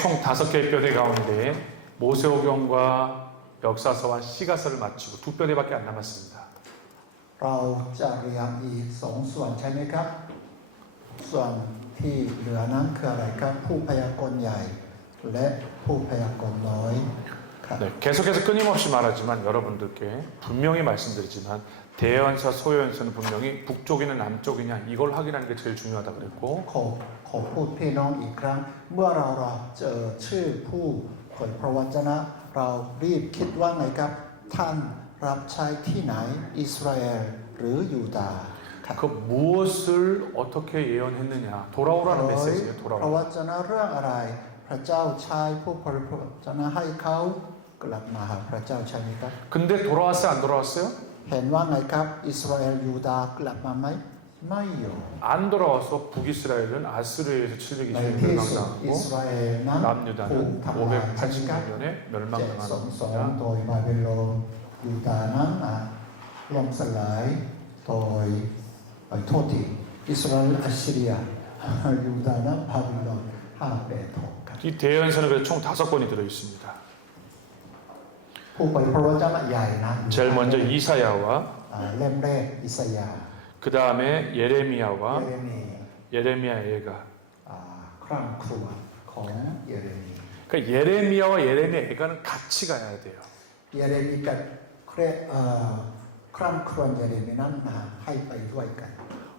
총 5개의 뼈대 가운데 모세오경과 역사서와 시가서를 마치고 2뼈대밖에 안 남았습니다. เราจะเรียงอีก2 ส่วนใช่ไหมครับส่วนที่เหลือนั้นคืออะไรครับผู้พยากรณ์ใหญ่และผู้พยากรณ์น้อย 네, 계속해서 끊임없이 말하지만 여러분들께 분명히 말씀드리지만 대연사, 소요연서는 분명히 북쪽이냐 남쪽이냐 이걸 확인하는 게 제일 중요하다고 그랬고 ขอพูดพี่น้องอีกครั้งเมื่อเราเจอชื่อผู้เผยพระวจนะเรารีบคิดว่าไงครับท่านรับใช้ที่ไหนอิสราเอลหรือยูดาห์ 그 무엇을 어떻게 예언했느냐 돌아오라는 메시지예요. พระว 돌아오라. จนะเรื่องอะไรพระเจ้าใช้ผู้เผยพระวจนะให้เขากลับมาหาพระเจ้าใช่ไหมครับ 근데 돌아왔어요? 안 돌아왔어요? เห็นว่าไงครับอิสราเอลยูดาห์กลับมาไหมไม่อยู่ 안 돌아와서 북이스라엘은 아수르에서 ใน 720년 ที่สุดอิส 멸망당하고 ราเอลนั้นถูก 남유다는 ทำลายใช่ไหมครับ 586년에 722 멸망당합니다. โดยบาบิโลนยูดาห์นั้นล่มสลายโดยโทษทีอิสราเอลอัสซีเรียยูดาห์นั้นบาบิโลน586 이 대연서는 그래서 총 5권이 들어있습니다. ผู้เผยพระวจนะใหญ่นะ 제일 먼저 이사야와 เล่มแรกอิสยาห์ 그 다음에 예레미야와 เยเรมี 예레미야 애가 คร่ำครวญของเยเรมี 그러니까 예레미야와 예레미야 애가는 같이 가야 돼요. เยเรมีกับคร่ำครวญเยเรมีนั้นให้ไปด้วยกัน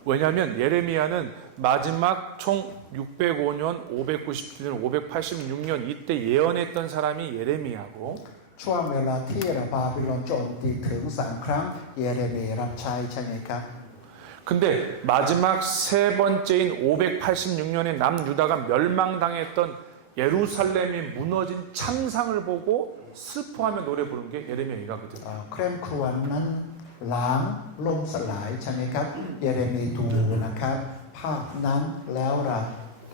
왜냐하면 예레미야는 마지막 총 605년, 597년, 586년 이때 예언했던 사람이 예레미야고 ช่วงเวลาที่บาบิโลนโจมตีถึง3 ครั้งเยเรมีรับใช้ใช่ไหมครับ 근데 마지막 세 번째인 586년에 남유다가 멸망당했던 예루살렘이 무너진 참상을 보고 슬퍼하며 노래 부른 게 예레미야 이가거든요. เคร่งครวญนั้นล้างล่มสลายใช่ไหมครับเยเรมีดูนะครับภาพนั้นแล้วเรา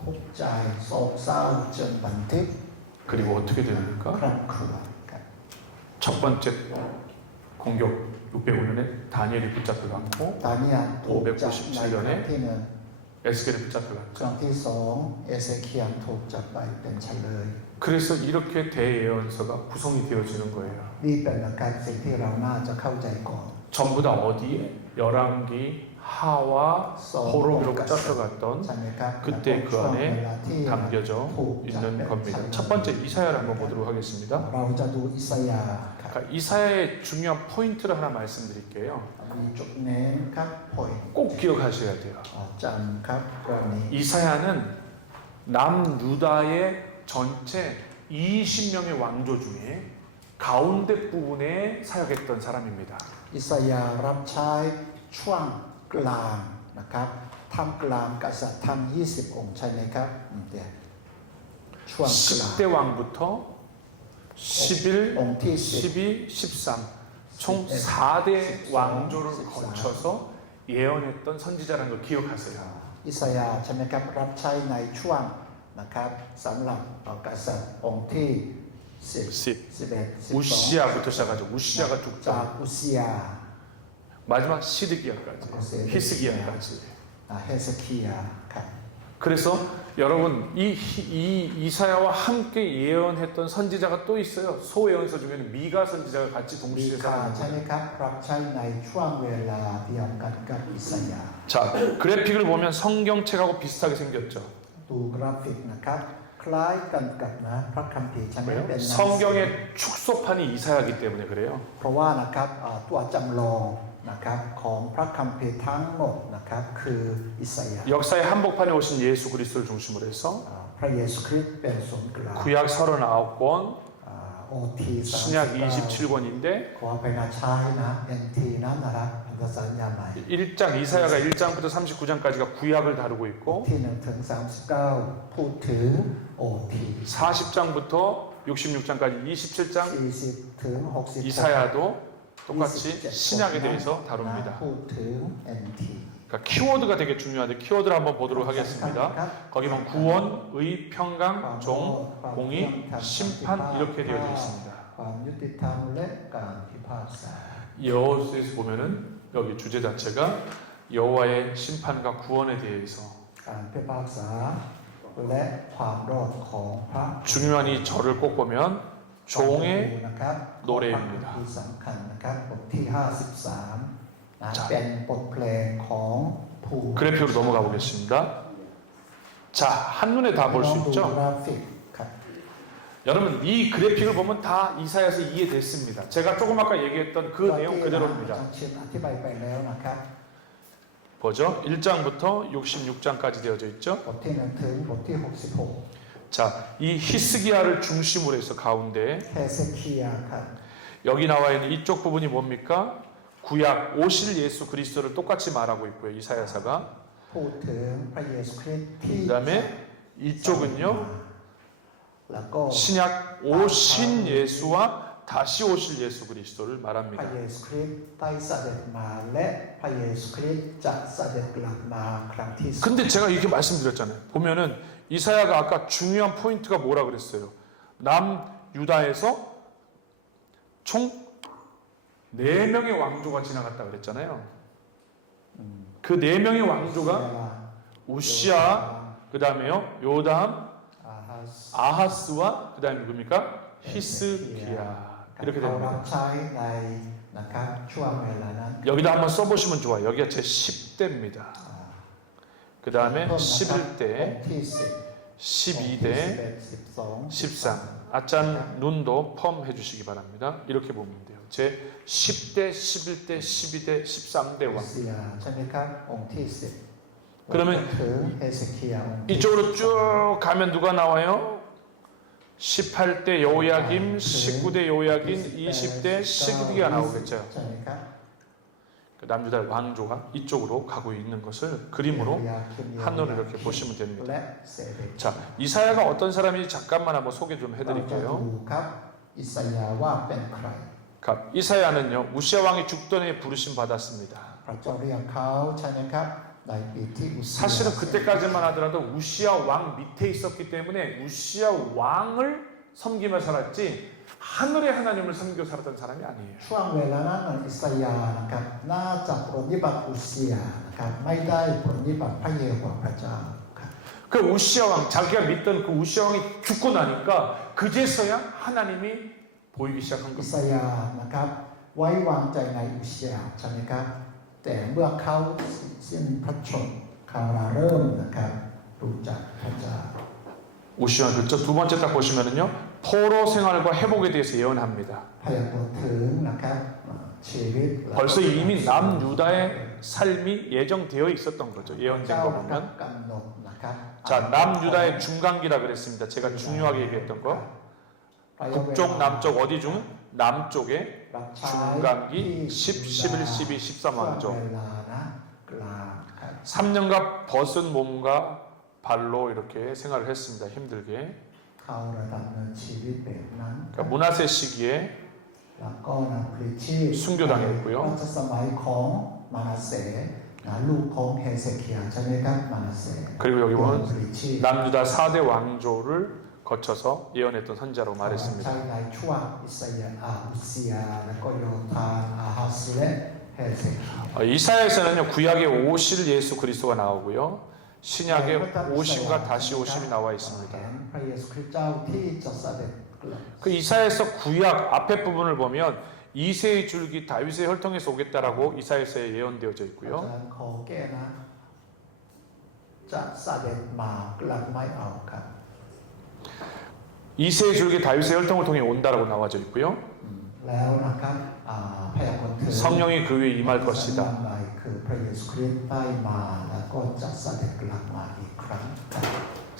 ทุกข์ใจโศกเศร้าจนบันทึก 그리고 어떻게 됩니까? คร่ำครวญครับ 첫 번째 공격 605년에 다니엘이 붙잡혀갔고 ตอนนี้ถูกจับในครั้งที่ 에스겔이 1 붙잡혀갔죠. ครั้งที่2เอเซเคียลถูกจับไปเป็นเฉลย 그래서 이렇게 대예언서가 구성이 되어지는 거예요. นี่เป็นการสิ่งที่เราน่าจะเข้าใจก่อน 전부 다 어디에? 열왕기, 하와, 호로 이렇게 잡혀갔던 ใช่ไหมครับ 그때 그 ช่วง 안에 เวลาที่ 담겨져 있는 겁니다. 첫 번째 이사야를 한번 보도록 하겠습니다. เราจะดูอิสยาห์ครับ 그러니까 이사야의 중요한 포인트를 하나 말씀드릴게요. มีจุดเน้นครับผล 꼭 기억하셔야 돼요. จำครับกรณี 이사야는 남유다의 전체 20명의 왕조 중에 가운데 부분에 사역했던 사람입니다. อิสยาห์รับใช้ช่วงกลางนะครับท่ามกลางกษัตริย์ทั้ง20 องค์ใช่ไหมครับเดี๋ยวช่วงกลาง 10대 왕부터 11, องค์ที่ 12, 13, 총 4대 왕조를 거쳐서 예언했던 선지자라는 걸 기억하세요. อิสยาห์ใช่ไหมครับรับใช้ในช่วงนะครับสำหรับกษัตริย์องค์ที่ 11 우시야부터 시작하죠. 우시야가 จาก 죽자. อุสยาห์ 마지막 시드기야까지, 히스기야까지. เฮเซคียาครับ 그래서 여러분 이 이사야와 함께 예언했던 선지자가 또 있어요. 소예언서 중에는 미가 선지자가 같이 มี 동시에 การ 살아가는 ใช่ไหม 거예요. ครับรับใช้ในช่วงเวลาเดียวกันกับอิสยาห์ 자, 그래픽을 보면 성경책하고 비슷하게 생겼죠. ดูกราฟิกนะครับคล้ายกันกับพระคัมภีร์ใช่ไหมเป็น 성경의 축소판이 이사야이기 때문에 그래요. เพราะว่านะครับตัวจำลองนะครับของพระคัมภีร์ทั้งหมดนะครับคืออิสยาห์ 역사의 한복판에 오신 예수 그리스도를 중심으로 해서 พระเยซูคริสต์เป็นศูนย์กลาง 구약 39권, โอที 신약 27권인데 ขอเป็นอาชัยนะเอ็นทีนั้นนะครับภาษาญาใหม่ 1장 이사야가 1장부터 39장까지가 구약을 다루고 있고 ที่1 ถึง 39พูดถึงโอที 40장부터 66장까지 27장 40 ถึง 60 이사야도 똑같이 신약에 대해서 다룹니다. พูดถึง NT 그러니까 키워드가 되게 중요한데 키워드를 한번 보도록 하겠습니다. 거기 보면 구원, 의, 평강, 종, 공의, 심판 이렇게 되어져 있습니다. ความยุติธรรมและการพิพากษา 여호수아에서 보면은 여기 주제 자체가 여호와의 심판과 구원에 대해서 การพิพากษา และความรอดของพระ 중요한 이 절을 꼭 보면 종의 นะครับ โนเรม입니다 ที่สำคัญนะครับบทที่ 53นะ จ้ะ เป็นบทเพลงของผู้ 그래픽으로 넘어가 보겠습니다. 자, 한눈에 다 볼 수 ลองดู 있죠? กราฟิกครับ 여러분 이 그래픽을 보면 다 이사야서 이해됐습니다. 제가 조금 아까 얘기했던 그 내용 อา 그대로입니다. จารย์เชียนอธิบายไปแล้วนะครับ 보죠? 1장부터 66장까지 되어져 있죠? บทที่1ถึงบทที่ 66 자, 이 히스기야를 중심으로 해서 가운데 เฮเซคียาครับ 여기 나와 있는 이쪽 부분이 뭡니까? 구약 오실 예수 그리스도를 똑같이 말하고 있고요. 이사야서가. พูดถึงพระเยซูคริสต์ที่ 그다음에 이쪽은요. แล้วก็ 신약 오신 예수와 다시 오실 예수 그리스도를 พระ 말합니다. เยซูคริสต์ได้เสด็จมาและพระเยซูคริสต์จะเสด็จกลับมาครั้งที่สอง 근데 제가 이렇게 말씀드렸잖아요. 보면은 이사야가 아까 중요한 포인트가 뭐라 그랬어요? 남유다에서 총 4명의 왕조가 지나갔다 그랬잖아요. 그 4명의 왕조가 우시아, 그 다음에요, 요담, อาฮัส 아하스와 그 다음에 누굽니까? 히스기야. 이렇게 เขารับ 됩니다. ใช้ในนะครับช่วงเวลานั้น 여기다 한번 써보시면 좋아요. 여기가 제 10대입니다. 그 다음에 องค์ 11대, ที่ 10 12대, 11 12 13. 아짠 눈도 펌 해주시기 바랍니다. 이렇게 보면 돼요. 제 10대, 11대, 12대, 13대 อุ 왕. สยาใช่ไหมครับองค์ที่10 그러면 ถึงเฮเซคียาองค์ที่ 이쪽으로 쭉 가면 누가 나와요? 18대 여호야김, 19대 여호야긴, 20대 시기가 나오겠죠. ใช่ไหมครับ 그 남유다 왕조가 이쪽으로 가고 있는 것을 그림으로 한눈에 이렇게 보시면 됩니다. และเสด็จ 자, 이사야가 어떤 사람인지 잠깐만 한번 소개 좀 เราจะ 해드릴게요. ดูครับอิสยาห์ว่าเป็นใคร 이사야는요 우시아 왕이 죽던 해에 부르심 받았습니다. พระเจ้าเรียกเขาใช่ไหมครับในปีที่อุสยา 사실은 그때까지만 하더라도 우시아 왕 밑에 있었기 때문에 우시아 왕을 섬기며 살았지 하늘의 하나님을 섬기고 살았던 사람이 아니에요. ช่วงเวลานั้นอิสยาห์นะครับน่าจะปฏิบัติอุสยาห์นะครับไม่ได้ปฏิบัติพระเยโฮวาห์พระเจ้าครับ 그 우시아 왕 자기가 믿던 그 우시아 왕이 죽고 나니까 그제서야 하나님이 보이기 시작한 อิส 겁니다. ยาห์นะครับไว้วางใจในอุสยาห์ใช่ไหมครับแต่เมื่อเขาสิ้นพระชนม์เขาเริ่มนะครับรู้จักพระเจ้า 우시아 그쪽 두 번째 딱 보시면은요 포로 생활과 회복에 대해서 예언합니다. พยากรณ์ถึงนะครับชีวิต 벌써 이미 남유다의 삶이 예정되어 있었던 거죠. 예언된 เจ้า 거 นะครับ 보면. กำหนดนะครับ 자, 남유다의 중간기라 그랬습니다. 제가 중요하게 얘기했던 거. 북쪽, 남쪽 어디 중? 남쪽에 รับใช้ 중간기 10, 11, 12, 13 왕조. เวลานะกลางครับ 3년간 벗은 몸과 발로 이렇게 생활을 했습니다. 힘들게. เขาระดำเนินชีวิตแบบนั้น 그러니까 문하세 시기에 แล้วก็นำพลีชีพ 순교당했고요. รัชสมัยของมานาเสลูกของเฮเซคียาใช่ไหมครับมานาเส 그리고 여기 โดน 보면 พลีชีพ 남유다 4대 왕조를 거쳐서 예언했던 선자로 ใช้ 말했습니다. ในช่วงอิสยาอุสยาแล้วก็โยธานอาฮัสและเฮเซคียา 이사야에서는요 구약에 오실 예수 그리스도가 나오고요 신약에 오심과 다시 오심이 나와 있습니다. พระเยซูคริสต์เจ้าที่จะเสด็จกลับ 그 이사야에서 구약 앞에 부분을 보면 이새의 줄기 다윗의 혈통에서 오겠다라고 이사야서에 예언되어져 อา 있고요. จารย์ขอแก้นะจะเสด็จมากลับไม่เอาครับ 이새의 줄기 다윗의 혈통을 통해 온다라고 나와져 있고요. แล้วนะครับพยากรณ์ถึง 성령이 그 위에 임할 สัญ 것이다. ญาณใหม่คือพระเยซูคริสต์ได้มาแล้วก็จะเสด็จกลับมาอีกครั้งครับ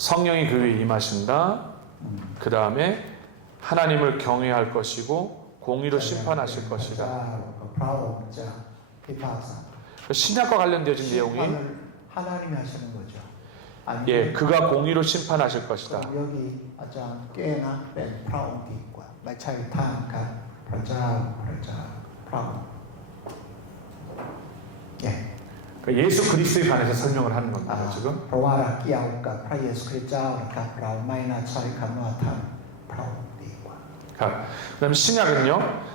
성령이 그 위에 임하신다. 그 다음에 하나님을 경외할 것이고 공의로 심판하실 พระ 것이다. เจ้าพระองค์จะพิพากษา 신약과 관련되어진 내용이 하나님이 하시는 거죠. 예, 그가 공의로 심판하실 것이다. 그럼 여기 아장 깨나 뺀 프라운 뒤과 마차이 타가 프라자 프라운 예. 그 예수 그리스도에 관해서 설명을 하는 겁니다. 지금. เพราะว่าเกี่ยวกับพระเยซูคริสต์เจ้านะครับเราไม่น่าใช้คำว่าท่านพระองค์ดีกว่า 그다음에 신약은요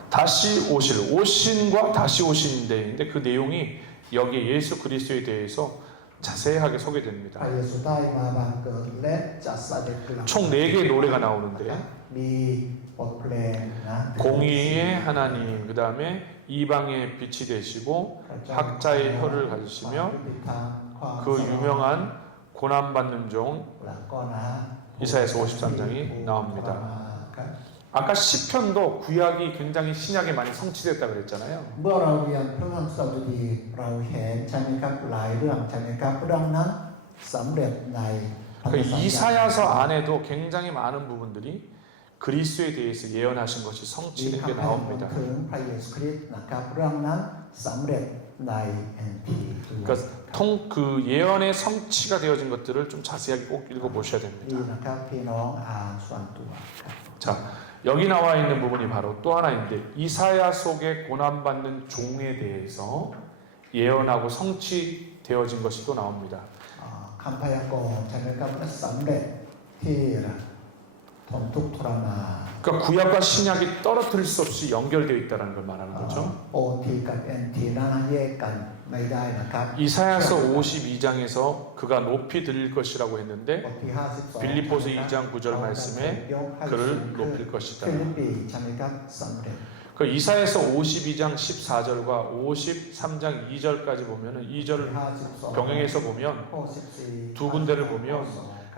다시 오신과 다시 오신 데인데 그 내용이 여기 예수 그리스도에 대해서 자세하게 소개됩니다. พระเยซูได้มาบังเกิดและจะเสด็จกลับ 총 4개의 노래가 나오는데 มีบทเพลงนะ 공의의 하나님, 그 다음에 이방의 빛이 되시고 학자의 혀를 가지시며 그 유명한 고난받는 종 แล้วก็นะ 이사야서 53장이 나옵니다. 아까 시편도 구약이 굉장히 신약에 많이 성취됐다 그랬잖아요. เมื่อเราเรียนพระคัมภีร์สดุดีเราเห็นใช่ไหมครับหลายเรื่องใช่ไหมครับเรื่องนั้นสำเร็จในพระคัม 그 ภีร์ 이사야서 안에도 굉장히 많은 부분들이 그리스도에 대해서 예언하신 것이 มี 성취된 คำ 게 แนะนำ 나옵니다. ถึงพระเยซูคริสต์นะครับเรื่องนั้นสำเร็จใน NP 그러니까 그 예언의 성취가 되어진 것들을 좀 자세하게 꼭 읽어보셔야 ดี 됩니다. นะครับพี่น้องอ่านส่วนตัวครับ 자, 여기 나와 있는 부분이 바로 또 하나인데 이사야 속에 고난받는 종에 대해서 예언하고 성취되어진 것이 또 나옵니다. คำพยากรณ์ใช่ไหมครับและสำเร็จที่ทนทุกข์ทรมาน 그러니까 구약과 신약이 떨어뜨릴 수 없이 연결되어 있다는 걸 말하는 거죠. โอทีกับ NT นั้นแยกกันไม่ได้นะครับ 이사야서 52장에서 그가 높이 들릴 것이라고 했는데 บทที่52 빌립보서 2장 9절 말씀에 그를 높일 것이다. ฟิลิปปีใช่ไหมครับสำเร็จ 그 이사야서 52장 14절과 53장 2절까지 보면은 2절을 52 병행해서 보면 64 두 군데를 보면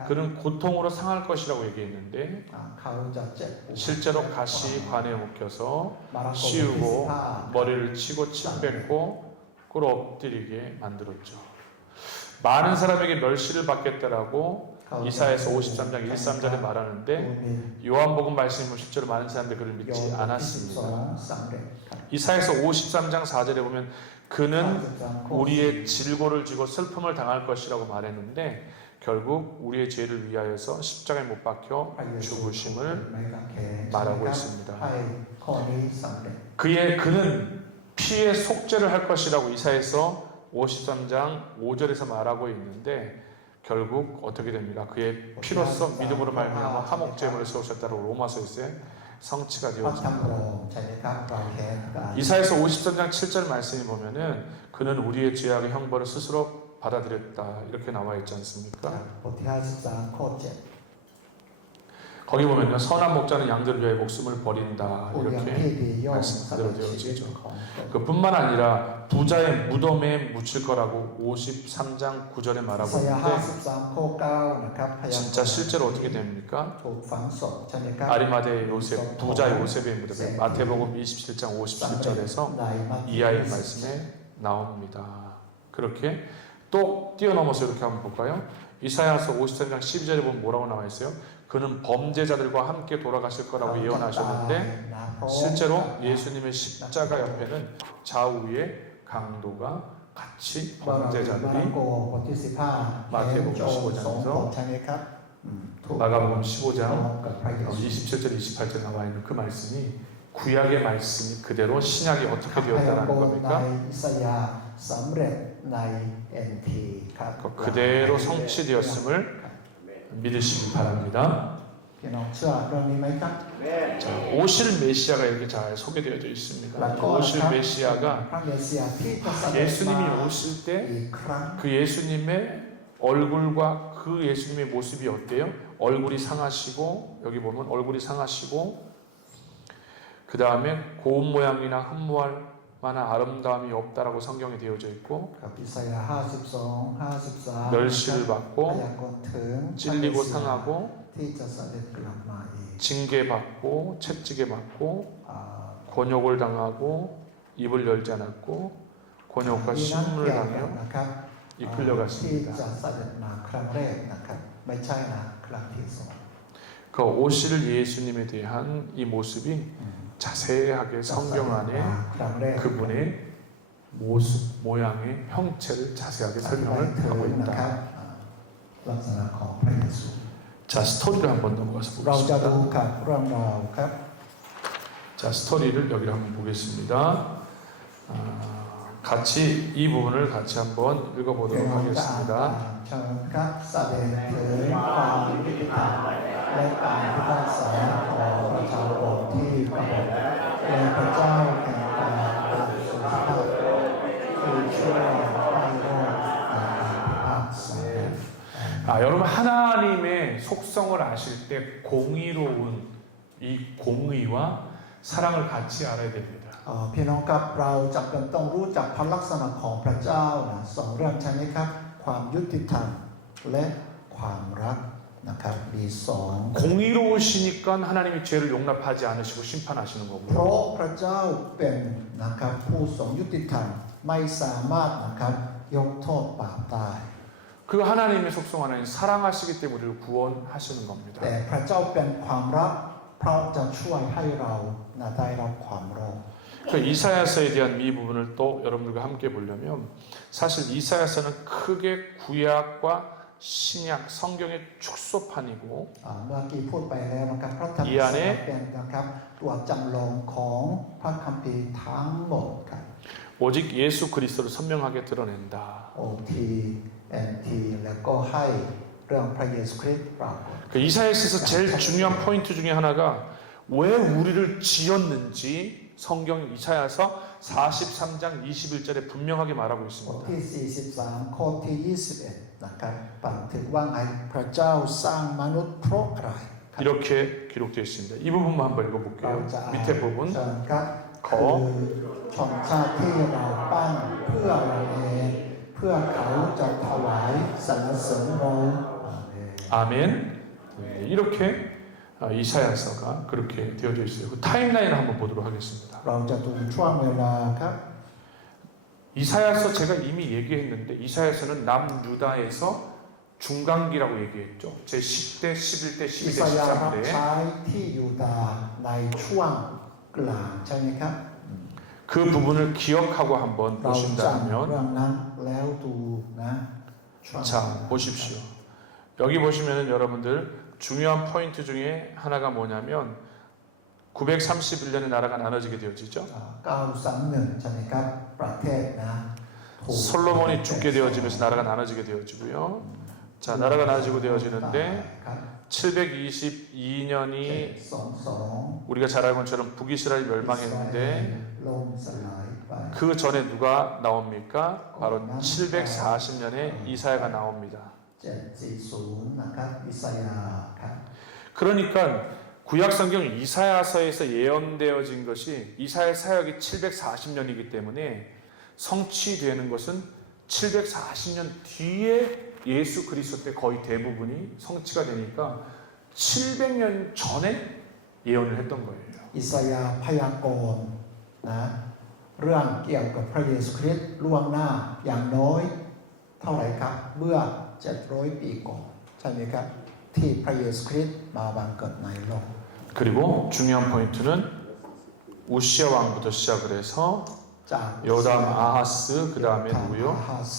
그는 고통으로 상할 것이라고 얘기했는데 เขาจะเจ็บปวด 실제로 가시 관에 묶여서 มาระโก 씌우고 25 머리를 치고 침 뱉고 꿇어 엎드리게 만들었죠. 많은 사람에게 멸시를 받겠다라고 이사야서 53장 1, 3절에 말하는데 요한복음 말씀을 실제로 많은 사람들이 그를 믿지 않았습니다. สำเร็จครับ 이사야서 53장 4절에 보면 그는 우리의 질고를 지고 슬픔을 당할 것이라고 말했는데 결국 우리의 죄를 위하여서 십자가에 못 박혀 죽으심을 말하고 있습니다. ให้ข้อนี้สำเร็จ 그는 피의 속죄를 할 것이라고 이사야서 53장 5절에서 말하고 있는데 결국 어떻게 됩니까? 그의 피로써 믿음으로 말미암아 화목제물을 세우셨다고 로마서에서 성취가 พระธรรม 되어집니다. โรงใช่ไหมครับเราแค้นกัน 이사야서 53장 7절 말씀에 보면은 그는 우리의 죄악의 형벌을 스스로 받아들였다 이렇게 나와 있지 않습니까? บทที่53ข้อ7 거기 보면요 선한 목자는 양들을 위하여 목숨을 버린다 ผู้เลี้ยงที่ 이렇게 ดีย่อมส 말씀대로 ละชีวิต 되어지죠. ของตน 그뿐만 아니라 부자의 무덤에 묻힐 거라고 53장 9절에 อิ 말하고 สยาห์ 있는데 53ข้อ9นะครับพยากรณ์ 진짜 실제로 어떻게 됩니까? ถูกฝังศพใช่ไหมครับ 아리마대 요셉 부자 요셉의 무덤에 마태복음 27장 57절에서 ในมัทธิว 이하의 말씀에 나옵니다. 그렇게 또 뛰어넘어서 이렇게 한번 볼까요? 이사야서 53장 12절에 보면 뭐라고 나와 있어요? 그는 범죄자들과 함께 돌아가실 거라고 예언하셨는데 실제로 예수님의 십자가 옆에는 좌우에 강도가 같이 มาระ 범죄자들이 โกบทที่15 มาระโก เห็นโจรสองคนใช่ไหมครับถูก 마가복음 ฟ้อง 15장 กับพระเยซู 27절 28절 나와 있는 그 말씀이 구약의 말씀이 그대로 신약이 어떻게 พยา 되었다는 กรณ์ใน 겁니까? อิสยาห์สำเร็จใน NT ครับ 그대로 성취되었음을 믿으시기 바랍니다. พี่น้องเชื่อเรื่องนี้ไหมครับ 자, 오실 메시아가 이렇게 잘 소개되어져 있습니다. แล้วก็ 오실 ครับ 메시아가 พระเมสสิยาที่จะเสด็จ 예수님이 มา 오실 때 อีกครั้ง 그 예수님의 얼굴과 그 예수님의 모습이 어때요? 얼굴이 상하시고 여기 보면 얼굴이 상하시고 그 다음에 고운 모양이나 흠모할 만한 아름다움이 없다라고 성경에 되어져 있고 กับอิสยาห์52 53 멸시를 พ 받고 ยากรณ์ถึง 찔리고 상하고 ที่จะเสด็จกลับมาอีก 징계받고 채찍에 맞고 อ่า 곤욕을 당하고 입을 열지 않았고 곤욕과 ที่นั่น 신문을 เกี่ยวกับ 당하여 นะครับ ที่ 이끌려갔습니다. จะเสด็จมาครั้งแรกนะครับไม่ใช่นะครั้งที่สอง 그 오실 예수님에 대한 이 모습이 자세하게 จะเสด็จ 성경 มา 안에 ครั้งแรก 그분의 모습, 모양의 형체를 자세하게 อธิบาย 설명을 ถึง 하고 นะครับ 있다. ลักษณะของพระเยซู 자, 스토리를 한번 넘어가서 เราจะดู 보겠습니다. กับเรื่องราวครับ 자, 스토리를 여기를 한번 보겠습니다. 같이 이 부분을 같이 한번 เดี๋ยว 읽어보도록 เราจะอ่านตาม 하겠습니다. เชิญครับแสดงถึงความยุติธรรมและการพิพากษาของพระเจ้าองค์ที่กบฏและพระเจ้าแห่งการบริสุทธิภาพคือช่วยให้รอดจากการพิพาก 여러분 하나님의 속성을 아실 때 공의로운 이 공의와 사랑을 같이 알아야 됩니다. พี่น้องครับเราจำเป็นต้องรู้จักพระลักษณะของพระเจ้านะสองเรื่องใช่ไหมครับความยุติธรรมและความรักนะครับมีสอง 공의로우시니까 하나님이 죄를 용납하지 않으시고 심판하시는 เพ 거고요. ราะพระเจ้าเป็นนะครับผู้ทรงยุติธรรมไม่สามารถนะครับยกโทษบาปได้ 그 하나님의 속성 하나님 사랑하시기 때문에 우리를 구원하시는 겁니다. แต่พระเจ้าเป็นความรักเพราะจะช่วยให้เรานะได้รับความรอด 그 이사야서에 대한 이 부분을 또 여러분들과 함께 보려면 사실 이사야서는 크게 구약과 신약 성경의 축소판이고 เมื่อกี้พูดไปแล้วนะครับพระธรรม อีอันนี้ เป็นนะครับตัวจำลองของพระคัมภีร์ทั้งหมดครับ 오직 예수 그리스도를 선명하게 드러낸다. OTNT แล้วก็ให้เรื่องพระเยซูคริสต์ปรากฏ 그 이사야서에서 제일 중요한 포인트 중에 하나가 왜 우리를 지었는지 성경 이사야서 43장 21절에 분명하게 말하고 บท 있습니다. ที่ 43 ข้อที่ 21 นะครับบันทึกว่าไงพระเจ้าสร้างมนุษย์เพราะอะไร 이렇게 기록되어 있습니다. 이 부분만 한번 เรา 읽어볼게요. จะอ่าน 밑에 부분 เชิญครับ ข คือ ชนชาติที่เราปั้นเพื่อเราเองเพื่อเขาจะถวายสรรเสริญเรา 아멘. 네, 이렇게 이사야서가 그렇게 되어져 있어요. 그 타임라인을 한번 보도록 하겠습니다. เราจะดูช่วงเวลาครับ 이사야서 제가 이미 얘기했는데 이사야서는 남유다에서 중간기라고 얘기했죠. 제 10대, 11대, อิ 12대, สยาห์รับ 13대 ใช้ที่ยูดาห์ในช่วงกลางใช่ไหมครับ 그 부분을 기억하고 한번 เราจำ 보신다면 เรื่องนั้นแล้วดูนะช่วง 자 보십시오. 여기 보시면은 여러분들 중요한 포인트 중에 하나가 뭐냐면 931년에 나라가 나눠지게 되어지죠. 931ใช่ไหมครับประเทศนะถูก 솔로몬이 죽게 되어지면서 나라가 나눠지게 되어지고요. 자 나라가 나눠지고 되어지는데 ครับ 722년이 722 우리가 잘 알고 있는 것처럼 북이스라엘이 멸망했는데 ล่มสลายไป 그 전에 누가 나옵니까? 바로 740년에 이사야가 나옵니다. 740นะครับอิสยาห์ครับ 그러니까 구약성경 이사야서에서 예언되어진 것이 이사야 사역이 740년이기 때문에 성취되는 것은 740년 뒤에 예수 그리스도 때 거의 대부분이 성취가 되니까 700년 전에 예언을 했던 거예요. อิสยาห์พยากรณ์นะเรื่องเกี่ยวกับพระเยซูคริสต์ล่วงหน้าอย่างน้อยเท่าไหร่ครับเมื่อ700 ปีก่อนใช่ไหมครับที่พระเยซูคริสต์มาบังเกิดในโลก 그리고 중요한 포인트는 우시아 왕부터 시작을 해서 จาก 요담 아하스 그 다음에 อา 누구요? ฮัส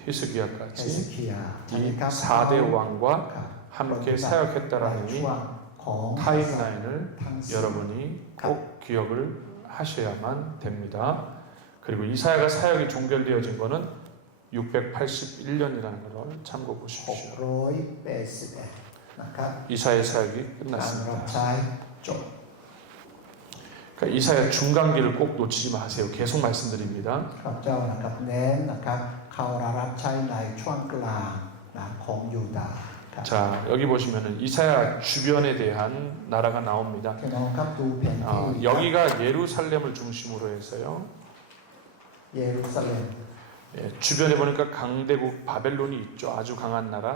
เฮส 히스기야까지 เคียาใช่ไหม 이 ครับ 4대 왕과 ครับ 함께 ใน 사역했다라는 ช่วงของ 타임라인을 ทั้งสิ้น 여러분이 꼭 기억을 하셔야만 됩니다. 그리고 이사야가 사역이 종결되어진 거는 681년이라는 걸 참고 보십시오. 681นะครับ 이사야 사역이 การรับ 끝났습니다. ใช้จบ 그러니까 이사야 중간기를 꼭 놓치지 마세요. 계속 말씀드립니다. ข้าพเจ้านะครับเน้นนะครับเขารับใช้ในช่วงกลางนะของยูดาห์ครับ 자 여기 보시면은 이사야 주변에 대한 나라가 나옵니다. พี่น้องครับดูแผนที่ 여기가 예루살렘을 중심으로 해서요. เยรูซาเล็ม 예, 주변에 보니까 강대국 바벨론이 있죠. 아주 강한 나라.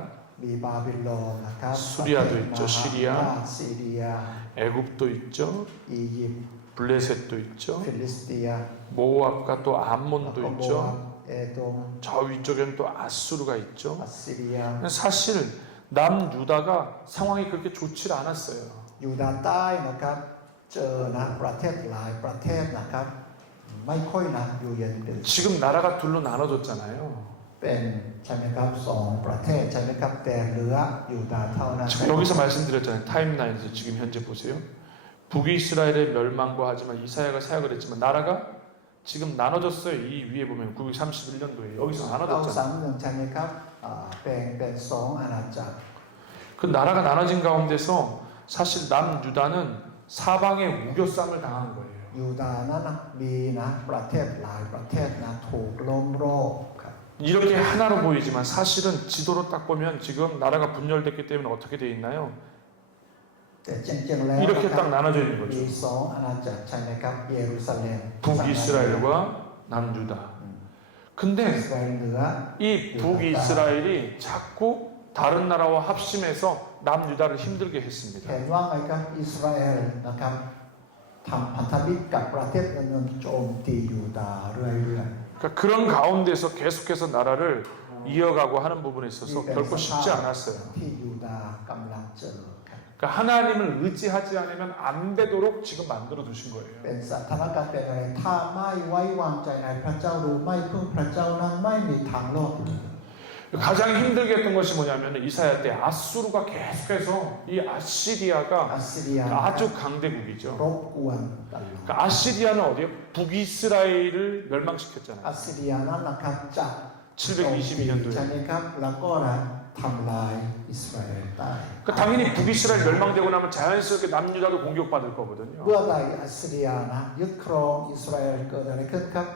มีบาบิโลนนะครับ 수리아도 있죠. ประเทศ 시리아 มหาอำนาจซีเรีย 애굽도 있죠. อียิปต์ 블레셋도 있죠. ฟิลิสเตีย 모압과 또 แล้ว 암몬도 ก็โม 있죠. อาบเอโดม 저 위쪽에는 또 아수르가 있죠. อัสซีเรีย 사실 남유다가 상황이 그렇게 좋지 않았어요. อยู่ด้านใต้นะครับเจอนะประเทศหลายประเทศนะครับไม่ค่อยนะอยู่เย็นเป็น 지금 나라가 둘로 나눠졌잖아요. เป็นใช่ไหมครับสองประเทศใช่ไหมครับแต่เหลืออยู่ด้านเท่านั้น 지금 여기서 말씀드렸잖아요. 타임라인에서 지금 현재 보세요. 북이스라엘의 멸망과 하지만 이사야가 사역을 했지만 나라가 지금 나눠졌어요. 이 위에 보면 931년도에 여기서 เรา 나눠졌잖아요. สามเมืองใช่ไหมครับแบ่งเป็นสองอาณาจักร 그 나라가 나눠진 가운데서 사실 남유다는 사방에 우겨쌈을 당한 거예요. ยูดาห์นั้นนะมีนะประเทศหลายประเทศนะถูกล้อมรอบครับ 이 이렇게 하나로 보이지만 사실은 지도로 딱 보면 지금 나라가 분열됐기 때문에 어떻게 돼 있나요? แต่จริงๆแล้ว 이렇게 นะครับ 딱 나눠져 있는 มี 거죠. สองอาณาจักรใช่ไหมครับเยรูซาเล็ม 북이스라엘과 남유다. อืม 근데 อิสราเอลเหนือ 이 북이스라엘이 자꾸 다른 나라와 합심해서 남유다를 힘들게 เห็ 했습니다. นว่าไงครับอิสราเอลนะครับทำพันธมิตรกับประเทศอื่นๆโจมตียูดาห์เรื่อย 그러니까 그런 가운데서 계속해서 나라를 이어가고 하는 부분에 있어서 결코 쉽지 않았어요. ๆที่ยูดาห์กำลังเจอครับ 그러니까 하나님을 의지하지 않으면 안 되도록 지금 만들어 두신 เป็ 거예요. นสถานการณ์เป็นอะไรถ้าไม่ไว้วางใจในพระเจ้าหรือไม่พึ่งพระเจ้านั้นไม่มีทางรอดเลย 가장 힘들게 했던 것이 뭐냐면 이사야 때 아수르가 계속해서 이 아시리아가 อัสซีเรีย 아주 강대국이죠. รบกวนตลอด 그러니까 아시리아는 어디요? 북이스라엘을 멸망시켰잖아요. อัสซีเรียนั้นนะครับจะ 722년도에. ใช่ไหมครับแล้วก็ทำลายอิสราเอลได้ 그러니까 당연히 북이스라엘 멸망되고 나면 자연스럽게 남유다도 공격받을 거거든요. เมื่อใดอัสซีเรียนะยึดครองอิสราเอลเกิดอะไรขึ้นครับ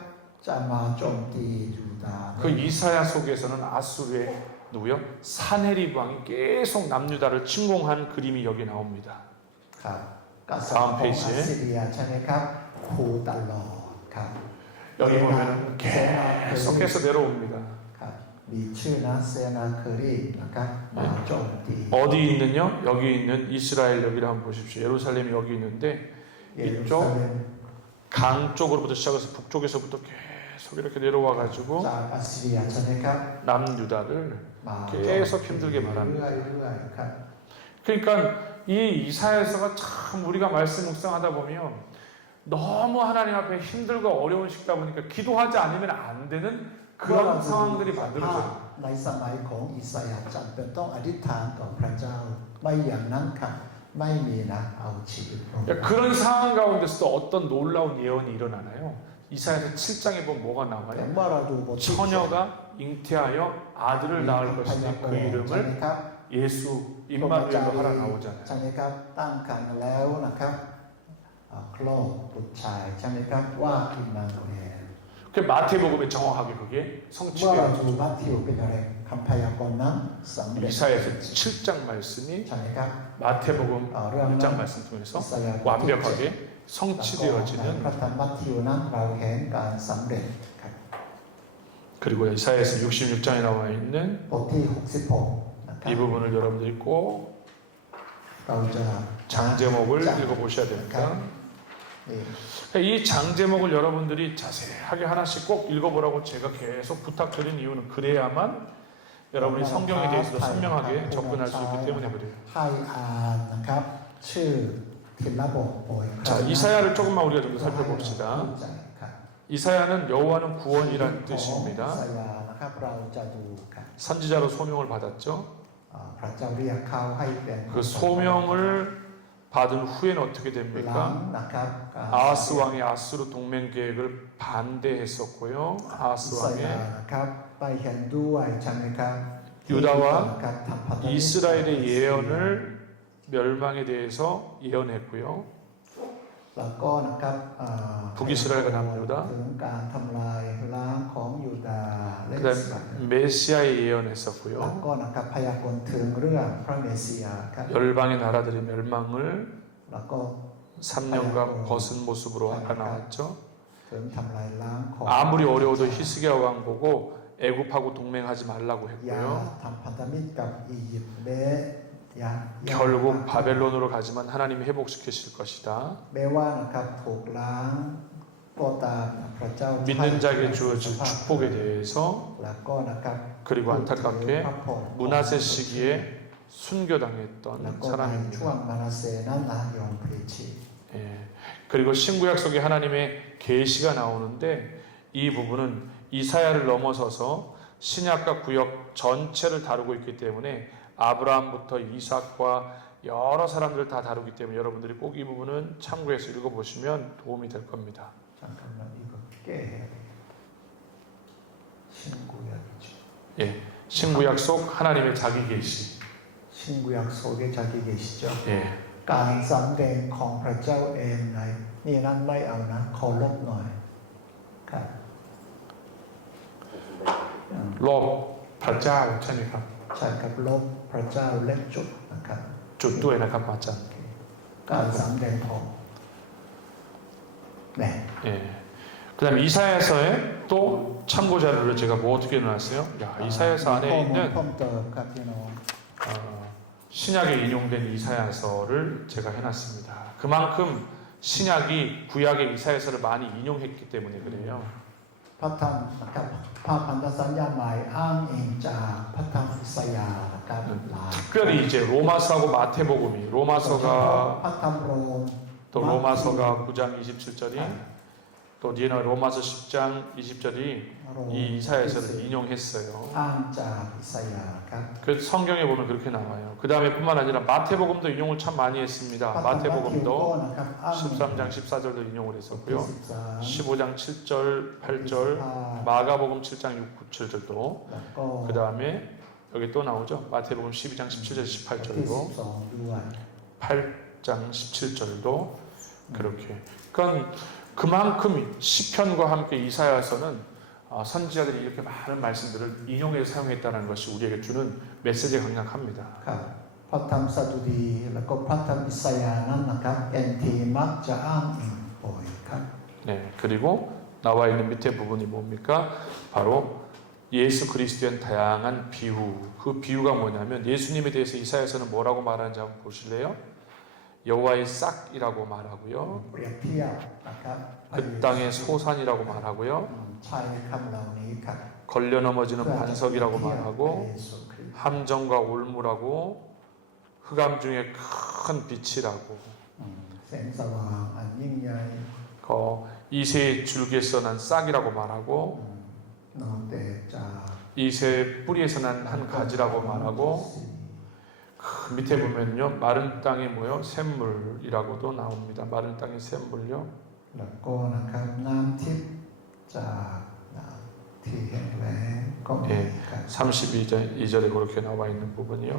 จะมาโจมตียูดาห์ 그 이사야 속에서는 아수르의 누구요? 사네립 왕이 계속 남유다를 침공한 그림이 여기 나옵니다. ครับกษัตริย์ของอัสซีเรียใช่ไหมครับขู่ตลอดครับ 여기 보면 계속해서 내려옵니다. ครับมีชื่อนะเซนาเคอรีนะครับมาโจมตี 어디 있느냐? 여기 있는 이스라엘 여기를 한번 보십시오. 예루살렘이 여기 있는데 เยรูซาเล็ม 강 쪽으로부터 시작해서 북쪽에서부터 계속 이렇게 내려와 가지고 จากอัสซีเรียใช่ไหมครับ 남유다를 มา 계속 힘들게 말합니다. เรื่อยๆครับ 그러니까 이 이사야서가 참 우리가 말씀 묵상하다 보면 너무 하나님 앞에 힘들고 어려운 시기다 보니까 기도하지 않으면 안 되는 그런 상황들이 만들어져요. ในสมัยของอิสยาห์จำเป็นต้องอธิษฐานต่อพระเจ้าไม่อย่างนั้นครับไม่มีนะเอาชีวิตลง 그러니까 그런 상황 가운데서도 어떤 놀라운 예언이 일어나나요? 이사야서 7장에 보면 뭐가 แต่ 나와요? เมื่อเราดูบทที่ 처녀가 잉태하여 아들을 낳을 พ 것인데 ยาก 그 รณ์ใช่ไหม 이름을 ครับ 예수 임마누엘로 하라 나오잖아요. ใช่ไหมครับตั้งครรภ์แล้วนะครับคลอดบุตรชายใช่ไหมครับว่าอิมมานูเอล 그 마태복음에 정확하게 그게 เมื่อเรา 성취되어 ดูมัทธิวเป็นอะไรคำพยากรณ์นั้นสำเร็จ 이사야서 7장 말씀이 ใช่ไหมครับ 마태복음 เรื่องนั้น 1장 말씀 통해서 อิสยาห์ 완벽하게 ใน 성취되어지는 พระธรรมมัทธิวนั้นเราเห็นการสำเร็จครับ 그리고 이사야서 66장에 나와 있는 บทที่66นะครั 이 บ 부분을 여러분들이 꼭 เราจะ 장제목을 읽어보셔야 됩니다. นี่ 이 장제목을 여러분들이 자세하게 하나씩 꼭 읽어보라고 제가 계속 부탁드린 이유는 그래야만 여러분이 성경에 대해서도 선명하게 접근할 수 있기 때문에 그래요. ให้อ่านนะครับชื่อทิลบทโดย 자, 이사야를 조금만 우리가 좀 더 살펴봅시다. เข้าใจครับ 이사야는 여호와는 구원이란 ของ 뜻입니다. อิสยาห์นะครับเราจะดูครับ 선지자로 소명을 받았죠. พระเจ้าเรียกเขาให้เป็น 그 소명을 받은 후에는 어떻게 หลัง 됩니까? นะครับ 아하스 왕의 아수르 동맹 계획을 반대했었고요. อิ 아하스 สยาห์ 왕의 นะครับไปเห็นด้วยใช่ไหมครับ 유다와 การทำพันธมิตร 이스라엘의 예언을 멸망에 대해서 예언했고요. แล้วก็นะครับ 북이스라엘과 남유다 ถึงการทำลายล้างของยูดาห์และอิสราเอล 그다음 메시아의 แล้ว 예언했었고요. ก็นะครับพยากรณ์ถึงเรื่องพระเมสสิยาครับ 열방의 나라들의 멸망을 แล้วก็ 3년간 벗은 모습으로 아까 나왔죠. ถึงทำลายล้างของ 아무리 어려워도 히스기야 왕 보고 애굽하고 동맹하지 말라고 อย่า 했고요. ทำพันธมิตรกับอียิปต์แม้อย่า 결국 바벨론으로 가지만 하나님이 회복시키실 것이다. แม้ว่านะครับถูกล้างก็ตามพระเจ้า 믿는 자에게 주어질 축복에 대해서 แล้วก็นะครับ 그리고 안타깝게 พระพร 문하세 시기에 แล้ว 순교당했던 ก็ในช่ว 사람입니다. งมานาเซนั้นนะยอมพลีชี 예. 그리고 신구약 속에 하나님의 계시가 나오는데 이 부분은 이사야를 넘어서서 신약과 구약 전체를 다루고 있기 때문에 아브라함부터 이삭과 여러 사람들을 다 다루기 때문에 여러분들이 꼭 이 부분은 참고해서 읽어보시면 도움이 될 겁니다. 잠깐만 이거 깨 신구약이죠. 예. 신구약 속 하나님의 자기 계시. 신구약 속에 자기 계시죠. 예. การสำแดงของพระเจ้าเองในนี่นั่นไม่เอานะขอลบหน่อยครับ ลบพระเจ้าใช่ไหมครับ ใช่ครับลบพระเจ้าและจุดนะครับ จุดด้วยนะครับอาจารย์ การสำแดงออก네 예. 그다음에 이사야서에 또 참고 자료를 제가 뭐 어떻게 넣었어요? 야, 이사야서 안에 ข้อมูล 있는 เพิ่มเติมครับพี่น้อง 신약에 인용된 이사야서를 제가 해놨습니다. 그만큼 신약이 구약의 이사야서를 많이 인용했기 때문에 그래요. พระธรรมนะครับพระพันธสัญญาใหม่อ้างอิงจากพระธรรมอิสยาห์นะครับหลาย 특별히 이제 로마서하고 마태복음이 พ 로마서가 ระธรรมโรม 또 로마서가 9장 27절이 또 뒤에는 로마서 10장 20절이 โรม 이 이사야서를 인용했어요. อ้างจากอิสยาห์ครับ 그 성경에 보면 그렇게 나와요. 그 다음에 뿐만 아니라 마태복음도 인용을 참 많이 พ 했습니다. ระธรรมมัทธิวก็ 마태복음도 นะครับอ้างอิง 13장 14절도 인용을 บทที่ 했었고요. 13 15장 7절, 8절, 15 마가복음 7장 6, 7절도 แล้วก็ 그 다음에 여기 또 나오죠. 마태복음 12장 17절, บทที่ 18절도 12ด้วย 8장 17절도 그렇게. 그러니까 그만큼 시편과 함께 이사야서는 선지자들이 이렇게 많은 말씀들을 인용해서 사용했다는 것이 우리에게 주는 메시지가 강력합니다. ครับพระธรรมสดุดีแล้วก็พระธรรมอิสยาห์นั้นนะครับ NT มักจะอ้างอิงบ่อยครับ 네, 그리고 나와 있는 밑에 부분이 뭡니까? 바로 예수 그리스도의 다양한 비유. 그 비유가 뭐냐면 예수님에 대해서 이사야서는 뭐라고 말하는지 한번 보실래요? 여호와의 싹이라고 말하고요. เปรียบเทียบนะครับ 그 땅의 소산이라고 말하고요. ใช้คำเหล่านี้ครับ 걸려 넘어지는 เพื่อจะ 반석이라고 เทียบพระ 말하고 เยซูคริสต์ 함정과 올무라고 흑암 중에 큰 빛이라고 แสงสว่างอันยิ่งใหญ่ 이새의 줄기에서 난 싹이라고 말하고 นอกแต่จาก 이새의 뿌리에서 난 한 가지라고 말하고 그 밑에 보면요 마른 땅의 뭐요 샘물이라고도 나옵니다. 마른 땅의 샘물요. แล้วก็นะครับน้ำทิพย์จากน้ำที่แห้งแล้งก็มีครับ 32절에 그렇게 나와 있는 부분이요.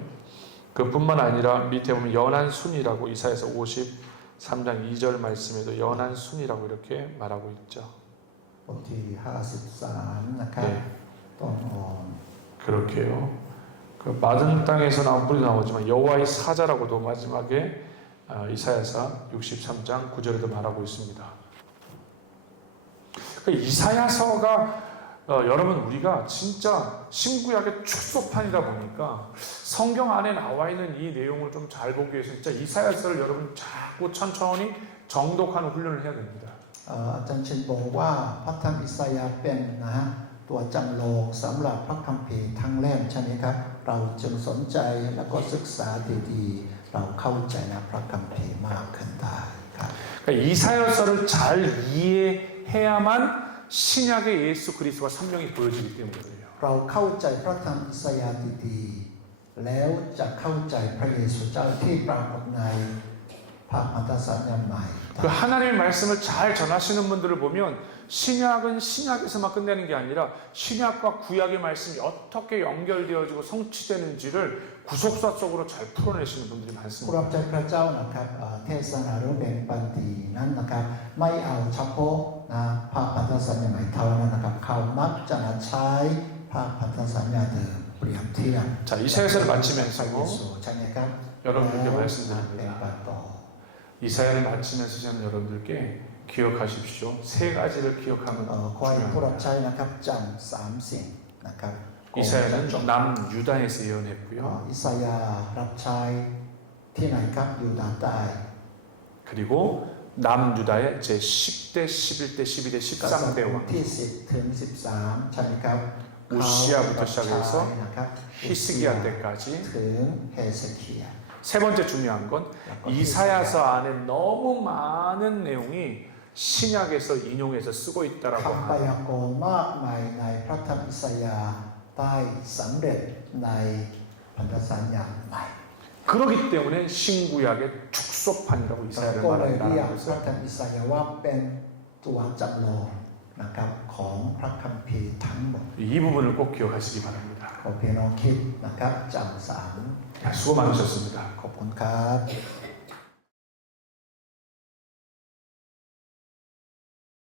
그뿐만 아니라 밑에 보면 연한 순이라고 이사야서 53장 2절 말씀에도 연한 순이라고 이렇게 말하고 있죠. บทที่53นะครับ 네, ต้นอ่อน 그렇게요. 그 마른 땅에서 나온 뿔이 나오지만 여호와의 사자라고도 마지막에 이사야서 63장 9절에도 말하고 있습니다. 그러니까 이사야서가 여러분 우리가 진짜 신구약의 축소판이다 보니까 성경 안에 나와 있는 이 내용을 좀 잘 보기 위해서 진짜 이사야서를 여러분 자꾸 천천히 정독하는 훈련을 해야 됩니다. อาจารย์ชินบอกว่าพระธรรมอิสยาห์เป็นนะฮะตัวจำลองสำหรับพระคัมภีร์ทั้งเล่มใช่ไหมครับเราจึงสนใจแล้วก็ศึกษาดีๆเราเข้าใจในพระคัมภีร์มากขึ้นได้ครับ 그러니까 이사야서를 잘 이해해야만 신약의 예수 그리스도와 성령이 보여지기 때문에 그래요. เราเข้าใจพระธรรมอิสยาห์ดีๆแล้วจะเข้าใจพระเยซูเจ้าที่ปรากฏในพระพันธสัญญาใหม่ 그 하나님의 말씀을 잘 전하시는 분들을 보면 신약은 신약에서만 끝내는 게 아니라 신약과 구약의 말씀이 어떻게 연결되어지고 성취되는지를 구속사 속으로 잘 풀어내시는 분들이 ผู้ 많습니다. รับใช้พระเจ้านะครับเทศนาหรือแบ่งปันดีนั้นนะครับไม่เอาเฉพาะนะพระพันธสัญญาใหม่เท่านั้นนะครับเขามักจะใช้พระพันธสัญญาเดิมเปรียบเทียบ 자, 이사야서를 พระ 마치면서 เยซูใช่ไหมครับ 여러분들께 แบ่ง 말씀드립니다. ปันต่อ 이사야를 마치면서 저는 여러분들께 기억하십시오. 세 가지를 기억하면 คอยผู้รับ 중요합니다. ใช้นะครับจำ3 สิ่งนะครับ 이사야는 남유다에서 예언했고요. อิสยาห์รับใช้ที่ไหนครับยูดาห์ใต้ 그리고 남유다의 제10대, 11대, 12대, กษัตริ 13대 ย์ 왕 ที่10ถึง13ใช่ไหมครับ 우시아부터 เขารับใช้ 시작해서 นะครับ 히스기야 때까지 ถึงเฮเซเคีย 세 번째 중요한 건 แล้วก็ 이사야서 안에 너무 많은 내용이 신약에서 인용해서 쓰고 있다라고 คำพ 하는 ยากรณ์มากมายในพระธรรมอิสยาห์ใต้สำเร็จในพันธสัญญาใหม่ 그렇기 때문에 신구약의 축소판이라고 เรา 이사야를 ก็เลยเรียก 말한다는 พระ 것을 ธรรมอิสยาห์ว่าเป็นตัวจำลองนะครับของพระคัมภีร์ทั้งหมด 이 부분을 꼭 기억하시기 바랍니다. ขอพี่น้องคิดนะครับจำสาม 수고 많으셨습니다. ขอบคุณครับ